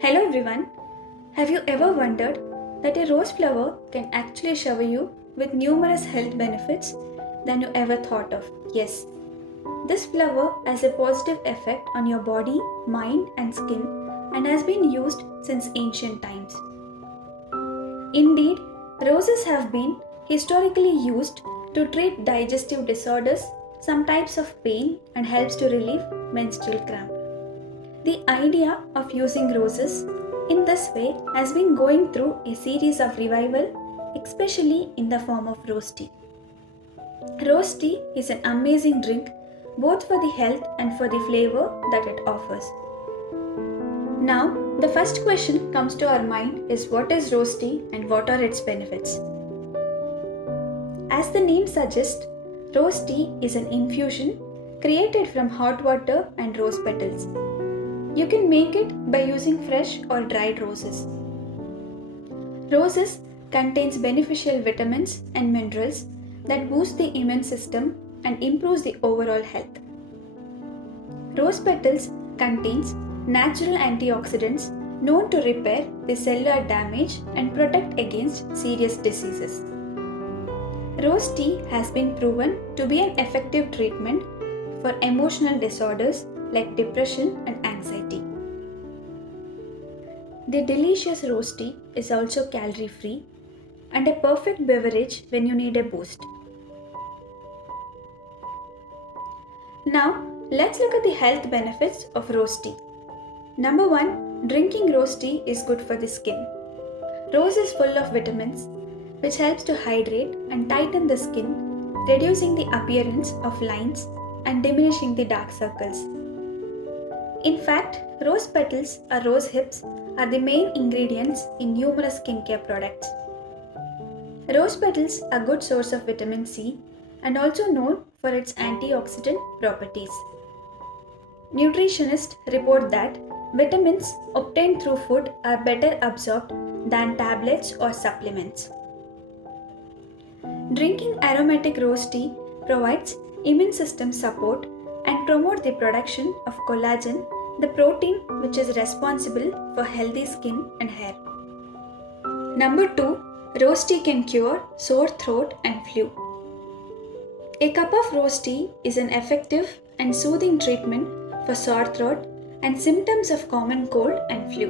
Hello everyone. Have you ever wondered that a rose flower can actually shower you with numerous health benefits than you ever thought of? Yes, this flower has a positive effect on your body, mind, and skin and has been used since ancient times. Indeed, roses have been historically used to treat digestive disorders, some types of pain, and helps to relieve menstrual cramp. The idea of using roses in this way has been going through a series of revival, especially in the form of rose tea. Rose tea is an amazing drink both for the health and for the flavor that it offers. Now, the first question comes to our mind is what is rose tea and what are its benefits? As the name suggests, rose tea is an infusion created from hot water and rose petals. You can make it by using fresh or dried roses. Roses contains beneficial vitamins and minerals that boost the immune system and improves the overall health. Rose petals contains natural antioxidants known to repair the cellular damage and protect against serious diseases. Rose tea has been proven to be an effective treatment for emotional disorders like depression and anxiety. The delicious rose tea is also calorie free and a perfect beverage when you need a boost. Now, let's look at the health benefits of rose tea. Number 1, drinking rose tea is good for the skin. Rose is full of vitamins, which helps to hydrate and tighten the skin, reducing the appearance of lines and diminishing the dark circles. In fact, rose petals or rose hips are the main ingredients in numerous skincare products. Rose petals are a good source of vitamin C and also known for its antioxidant properties. Nutritionists report that vitamins obtained through food are better absorbed than tablets or supplements. Drinking aromatic rose tea provides immune system support and promote the production of collagen, the protein which is responsible for healthy skin and hair. Number 2, rose tea can cure sore throat and flu. A cup of rose tea is an effective and soothing treatment for sore throat and symptoms of common cold and flu.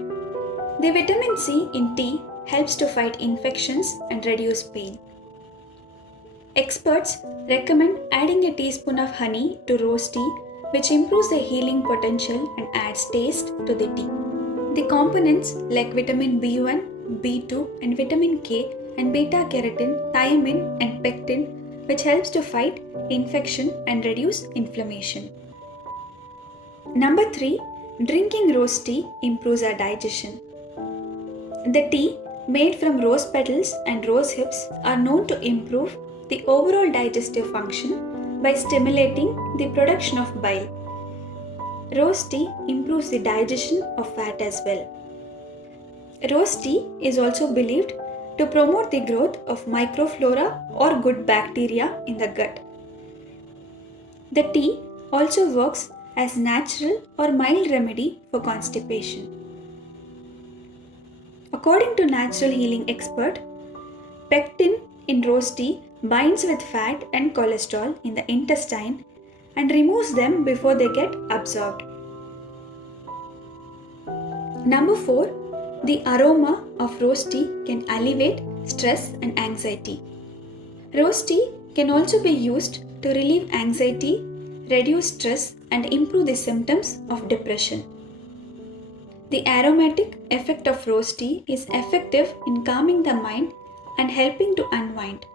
The vitamin C in tea helps to fight infections and reduce pain. Experts recommend adding a teaspoon of honey to rose tea, which improves the healing potential and adds taste to the tea. The components like vitamin B1, B2 and vitamin K and beta carotene, thiamine and pectin, which helps to fight infection and reduce inflammation. Number 3, drinking rose tea improves our digestion. The tea made from rose petals and rose hips are known to improve the overall digestive function by stimulating the production of bile. Rose tea improves the digestion of fat as well. Rose tea is also believed to promote the growth of microflora or good bacteria in the gut. The tea also works as natural or mild remedy for constipation. According to natural healing expert, pectin in rose tea binds with fat and cholesterol in the intestine and removes them before they get absorbed. Number 4, the aroma of rose tea can alleviate stress and anxiety. Rose tea can also be used to relieve anxiety, reduce stress, and improve the symptoms of depression. The aromatic effect of rose tea is effective in calming the mind and helping to unwind.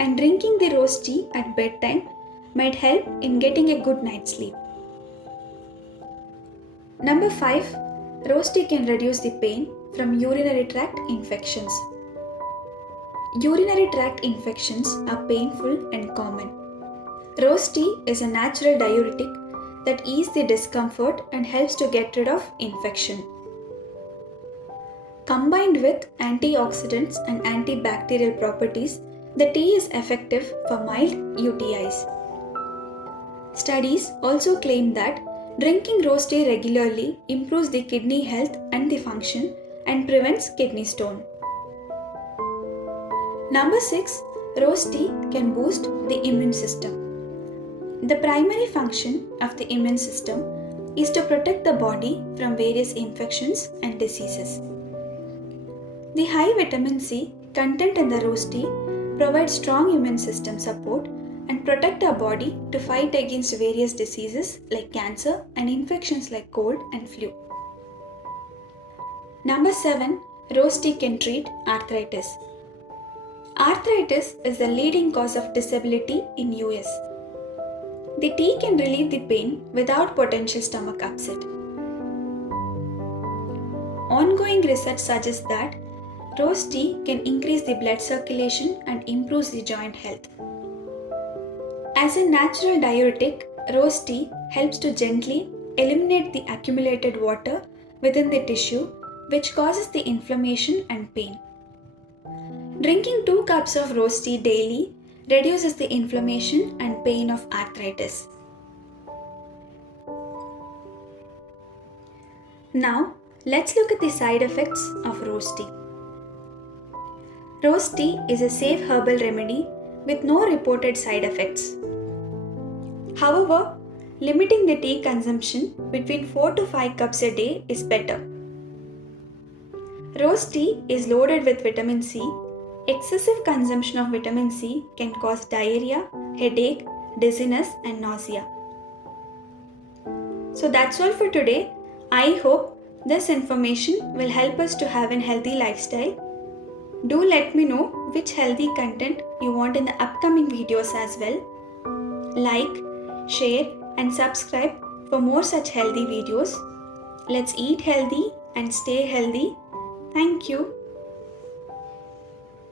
And drinking the rose tea at bedtime might help in getting a good night's sleep. Number 5, rose tea can reduce the pain from urinary tract infections. Urinary tract infections are painful and common. Rose tea is a natural diuretic that eases the discomfort and helps to get rid of infection. Combined with antioxidants and antibacterial properties, the tea is effective for mild UTIs. Studies also claim that Drinking rose tea regularly improves the kidney health and the function and prevents kidney stone. Number 6. Rose tea can boost the immune system. The primary function of the immune system is to protect the body from various infections and diseases. The high vitamin C content in the rose tea provides strong immune system support and protect our body to fight against various diseases like cancer and infections like cold and flu. Number 7. Rose tea can treat arthritis. Arthritis is the leading cause of disability in US. The tea can relieve the pain without potential stomach upset. Ongoing research suggests that rose tea can increase the blood circulation and improves the joint health. As a natural diuretic, rose tea helps to gently eliminate the accumulated water within the tissue, which causes the inflammation and pain. Drinking 2 cups of rose tea daily reduces the inflammation and pain of arthritis. Now, let's look at the side effects of rose tea. Rose tea is a safe herbal remedy with no reported side effects. However, limiting the tea consumption between 4 to 5 cups a day is better. Rose tea is loaded with vitamin C. Excessive consumption of vitamin C can cause diarrhea, headache, dizziness, and nausea. So that's all for today. I hope this information will help us to have a healthy lifestyle. Do let me know which healthy content you want in the upcoming videos as well. Like, share, and subscribe for more such healthy videos. Let's eat healthy and stay healthy. Thank you.